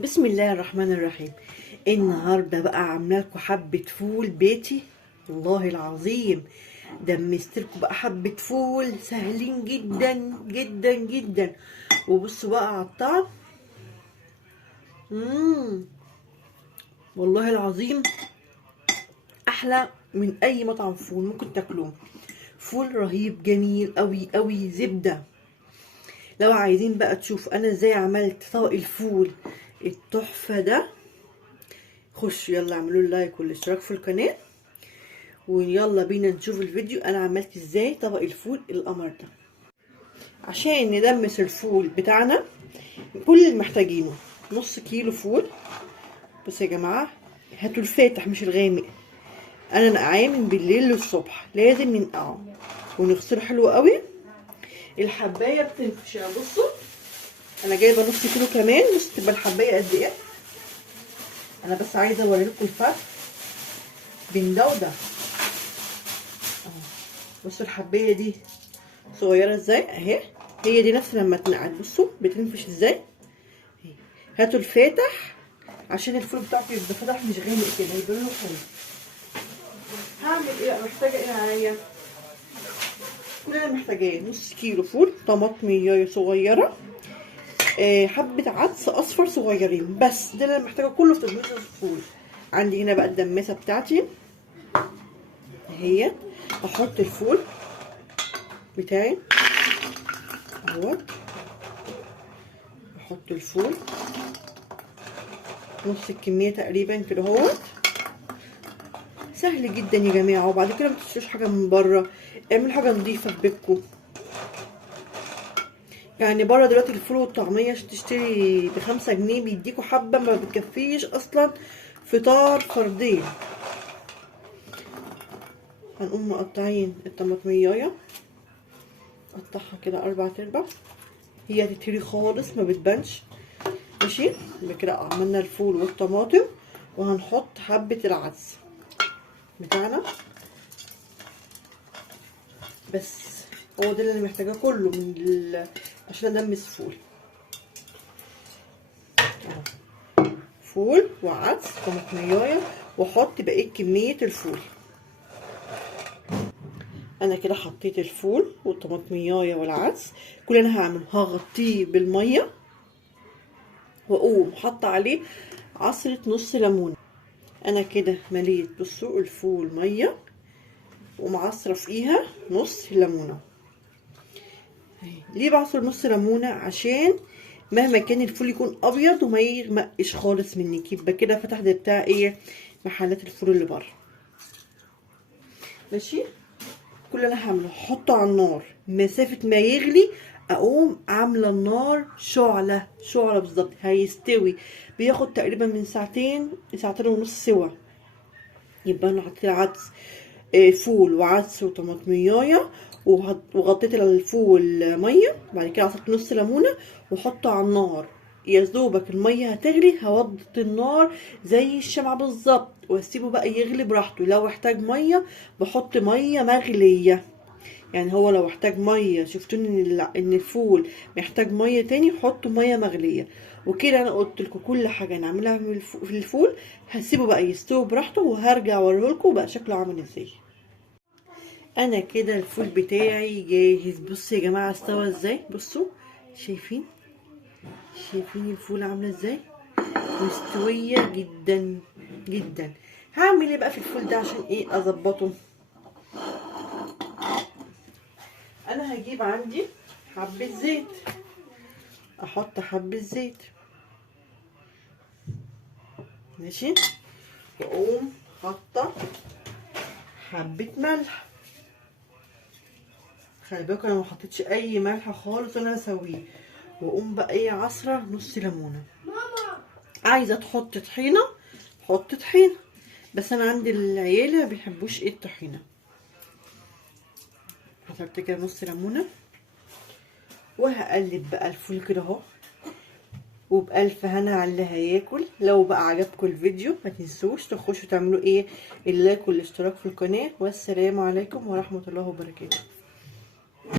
بسم الله الرحمن الرحيم. النهارده بقى عامله لكم حبه فول بيتي، والله العظيم دمستلكم بقى حبه فول سهلين جدا جدا جدا. وبصوا بقى على الطعم. والله العظيم احلى من اي مطعم فول ممكن تاكلوه. فول رهيب جميل قوي قوي، زبده. لو عايزين بقى تشوف انا ازاي عملت طبق الفول التحفه ده، خشوا يلا اعملوا اللايك والاشتراك في القناه، ويلا بينا نشوف الفيديو انا عملت ازاي طبق الفول القمر ده. عشان ندمس الفول بتاعنا كل اللي محتاجينه نص كيلو فول. بصوا يا جماعه، هاتوا الفاتح مش الغامق. انا نقعاه من بالليل للصبح، لازم ننقعه ونغسله حلو قوي. الحبايه بتنفش. بصوا انا جايبه نص كيلو كمان، بصوا تبقى الحبايه قد ايه. انا بس عايزه اوريلكم الفرق بين ده وده. بصوا الحبايه دي صغيره ازاي اهي، هي دي نفس لما تنقعد. بصوا بتنفش ازاي. هاتوا الفاتح عشان الفول بتاعكم يبقى فاتح مش غامق كده، يبقى لونه حلو. هعمل ايه؟ محتاجه ايه عليا؟ كل اللي محتاجاه نص كيلو فول، طماطميه صغيره، حبه عدس اصفر صغيرين، بس ده اللي انا محتاجه كله في تدميس الفول. عندي هنا بقى الدماسه بتاعتي اهي. احط الفول بتاعي اهوت، احط الفول نص الكميه تقريبا كده اهوت. سهل جدا يا جماعه. وبعد كده ما تشتروش حاجه من بره، اعملوا حاجه نظيفه في بيتكم. يعني بره دلوقتي الفول والطعميه تشتري ب5 جنيه بيديكوا حبه ما بتكفيش اصلا فطار فردين. هنقوم مقطعين الطماطمية، قطعها كده 4/4. هي هتتهري خالص ما بتبانش. ماشي كده عملنا الفول والطماطم، وهنحط حبه العدس بتاعنا بس. هو ده اللي محتاجاه كله عشان ادمس فول. فول وعدس وطماطمية، واحط بقيه كميه الفول. انا كده حطيت الفول والطماطمية والعدس. كل اللي انا هعمله هغطيه بالميه، واقوم حاطه عليه عصره نص ليمونه. انا كده مليت بصوا الفول ميه ومعصره فيها نص ليمونه. ليه بعصر نص ليمونه؟ عشان مهما كان الفول يكون ابيض وما يغمقش خالص منك، يبقى كده فتح ده بتاع ايه، محلات الفول اللي بره. ماشي. كل اللي انا هعمله هحطه على النار مسافه ما يغلي، اقوم عامله النار شعله شعله بالظبط. هيستوي بياخد تقريبا من ساعتين لساعتين ونص سوا. يبقى انا حطيت عدس، فول وعدس وطماطمية، وغطيت الفول ميه. بعد كده عصرت نص ليمونه وحطه على النار. يا دوبك الميه هتغلي هوطي النار زي الشمعة بالظبط، واسيبه بقى يغلي براحته. لو احتاج ميه بحط ميه مغليه. يعني هو لو احتاج ميه، شفتوني ان الفول محتاج ميه تاني، حطوا ميه مغليه. وكده انا قلت لكم كل حاجه نعملها في الفول. هسيبه بقى يستوي براحته، وهرجع اوريهولكم بقى شكله عامل ازاي. انا كده الفول بتاعي جاهز. بصوا يا جماعه استوى ازاي. بصوا شايفين الفول عامله ازاي، مستويه جدا جدا. هعمل ايه بقى في الفول ده عشان ايه اظبطه؟ انا هجيب عندي حبه زيت، احط حبه زيت ماشي، واقوم حاطه حبه ملح. خلي بالكم انا ما حطيتش اي ملح خالص وانا بسويه. واقوم بقى ايه عصره نص ليمونه. عايزه تحط طحينه حط طحينه، بس انا عندي العيله ما بيحبوش ايه الطحينه. حطيت كده نص ليمونه، وهقلب بقى الفول كده اهو. وبألف هنا على اللي هياكل. لو بقى عجبكم الفيديو ما تنسوش تخشوا تعملوا ايه، اللايك والاشتراك في القناه. والسلام عليكم ورحمه الله وبركاته.